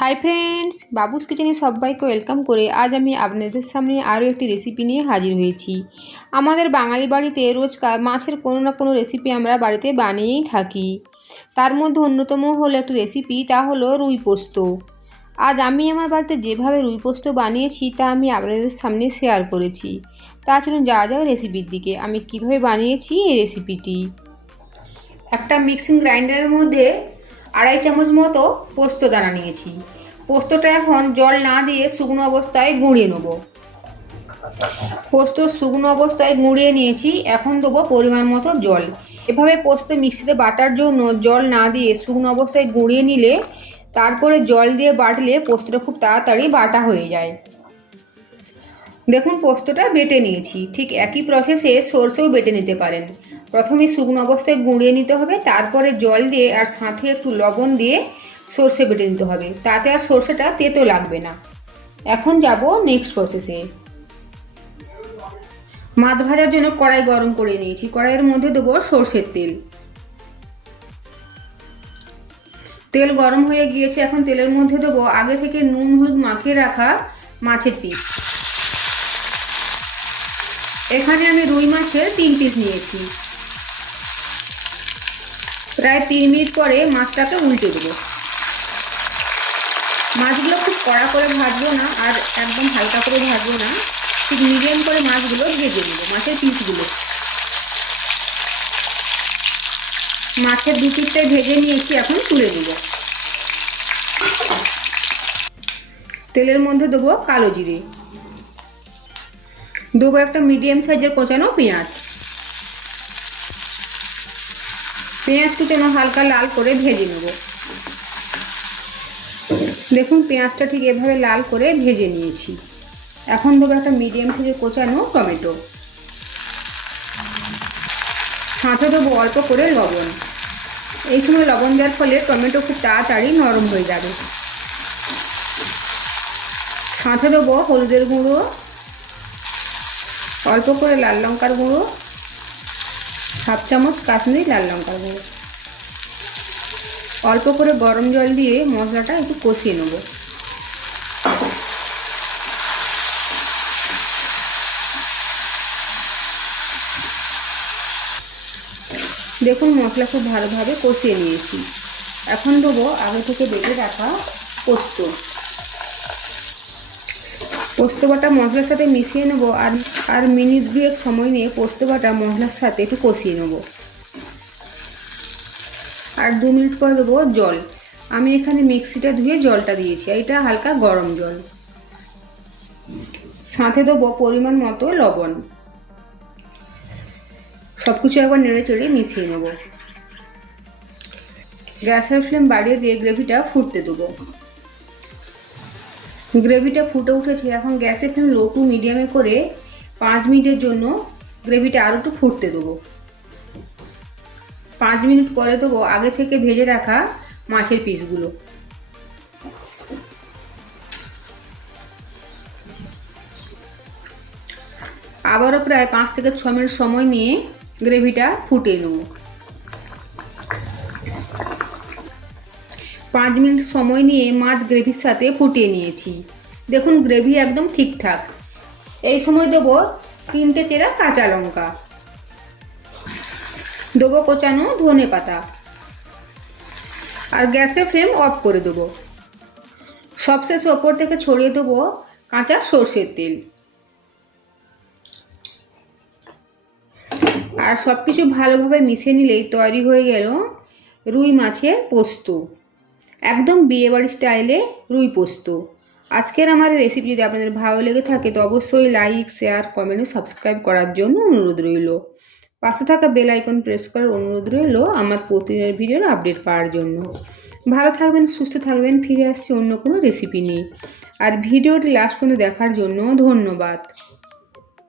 Hi friends, বাবুস কিচেনে সবাইকে welcome করে আজ আমি আপনাদের সামনে আরও একটি রেসিপি নিয়ে হাজির হয়েছি। আমাদের বাঙালি বাড়িতে রোজ মাছের কোনো না কোনো রেসিপি আমরা বাড়িতে বানিয়েই থাকি। তার মধ্যে অন্যতম হলো একটি রেসিপি, তা হলো রুই পোস্ত। আজ আমি আমার বাড়িতে যেভাবে রুই পোস্ত বানিয়েছি তা আমি আপনাদের সামনে শেয়ার করেছি। তা চলুন যাওয়া যাক রেসিপির দিকে। আমি কিভাবে বানিয়েছি এই রেসিপিটি। একটা মিক্সিং গ্রাইন্ডারের মধ্যে 2.5 চামচ মতো পোস্ত দানা নিয়েছি। পোস্তটা এখন জল না দিয়ে শুকনো অবস্থায় গুঁড়িয়ে নেব। পোস্ত শুকনো অবস্থায় গুঁড়িয়ে নিয়েছি, এখন দেবো পরিমাণ মতো জল। এভাবে পোস্ত মিক্সিতে বাটার জন্য জল না দিয়ে শুকনো অবস্থায় গুঁড়িয়ে নিলে তারপরে জল দিয়ে বাটলে পোস্তটা খুব তাড়াতাড়ি বাটা হয়ে যায়। দেখুন পোস্তটা বেটে নিয়েছি। ঠিক একই প্রসেসে সরষেও বেটে নিতে পারেন। প্রথমে শুকনো অবস্থায় গুঁড়িয়ে নিতে হবে, তারপরে জল দিয়ে আর সাথে একটু লবণ দিয়ে সরষে বেটে নিতে হবে, তাতে আর সরষেটা তেতো লাগবে না। এখন যাব নেক্সট প্রসেসে। মাছ ভাজার জন্য কড়াই গরম করে নিয়েছি। কড়াইয়ের মধ্যে দেবো সরষের তেল। তেল গরম হয়ে গিয়েছে, এখন তেলের মধ্যে দেবো আগে থেকে নুন হলুদ মাখিয়ে রাখা মাছের পিস। এখানে আমি রুই মাছের 3 পিস নিয়েছি। প্রায় 3 মিনিট পরে মাছটাকে উল্টে দেবো। মাছগুলো খুব কড়া করে ভাজবো না আর একদম হালকা করে ভাজবো না, ঠিক মিডিয়াম করে মাছগুলো ভেজে নেবো। মাছের পিসগুলো মাছের 2 পিসটাই ভেজে নিয়েছি, এখন তুলে নেব। তেলের মধ্যে দেবো কালো জিরে, দেবো একটা মিডিয়াম সাইজের কোচানো পেঁয়াজ। পেঁয়াজটা যেন হালকা লাল করে ভেজে নেব। দেখুন পেঁয়াজটা ঠিক এভাবে লাল করে ভেজে নিয়েছি। এখন দেবো একটা মিডিয়াম সাইজের কোচানো টমেটো, সাথে দেবো অল্প করে লবণ। এই সময় লবণ দেওয়ার ফলে টমেটো খুব তাড়াতাড়ি নরম হয়ে যাবে। সাথে দেবো হলুদের গুঁড়ো, অল্প করে লাল লঙ্কার গুঁড়ো, 1/2 চামচ কাশ্মীরি লাল লঙ্কার গুঁড়ো। অল্প করে গরম জল দিয়ে মশলাটা একটু কষিয়ে নেব। দেখুন মশলা খুব ভালোভাবে কষিয়ে নিয়েছি। এখন দেবো আগে থেকে বেটে রাখা পোস্ত। পোস্ত বাটা মশলার সাথে মিশিয়ে নেব আর মিনিট 2 সময় নিয়ে পোস্ত বাটা মশলার সাথে একটু কষিয়ে নেব। আর 2 মিনিট পর দেবো জল। আমি এখানে মিক্সিটা ধুয়ে জলটা দিয়েছি, এটা হালকা গরম জল। সাথে দেবো পরিমাণ মতো লবণ। সবকিছু একবার নেড়ে চেড়ে মিশিয়ে নেব। গ্যাসের ফ্লেম বাড়িয়ে দিয়ে গ্রেভিটা ফুটতে দেবো। গ্রেভিটা ফুটে উঠেছে, এখন গ্যাসের ফ্লেম লো টু মিডিয়ামে করে 5 মিনিটের জন্য গ্রেভিটা আরও একটু ফুটতে দেবো। 5 মিনিট পরে দেবো আগে থেকে ভেজে রাখা মাছের পিসগুলো। আবারও প্রায় 5 থেকে 6 মিনিট সময় নিয়ে গ্রেভিটা ফুটিয়ে নেব। 5 মিনিট সময় নিয়ে মাছ গ্রেভির সাথে ফুটিয়ে নিয়েছি। দেখুন গ্রেভি একদম ঠিকঠাক। এই সময় দেবো 3টে চেরা কাঁচা লঙ্কা, দেবো কোচানো ধনে পাতা আর গ্যাসের ফ্লেম অফ করে দেবো। সবশেষে ওপর থেকে ছড়িয়ে দেবো কাঁচা সর্ষের তেল। আর সব কিছু ভালোভাবে মিশিয়ে নিলেই তৈরি হয়ে গেল রুই মাছের পোস্ত। একদম বিয়েবাড়ি স্টাইলে রুই পোস্ত। আজকের আমার রেসিপি যদি আপনাদের ভালো লেগে থাকে তো অবশ্যই লাইক, শেয়ার, কমেন্ট ও সাবস্ক্রাইব করার জন্য অনুরোধ রইল। পাশে থাকা বেল আইকন প্রেস করার অনুরোধ রইল আমার প্রতিদিনের ভিডিওর আপডেট পাওয়ার জন্য। ভালো থাকবেন, সুস্থ থাকবেন। ফিরে আসছি অন্য কোনো রেসিপি নিয়ে। আর ভিডিওটি লাস্ট পর্যন্ত দেখার জন্য ধন্যবাদ।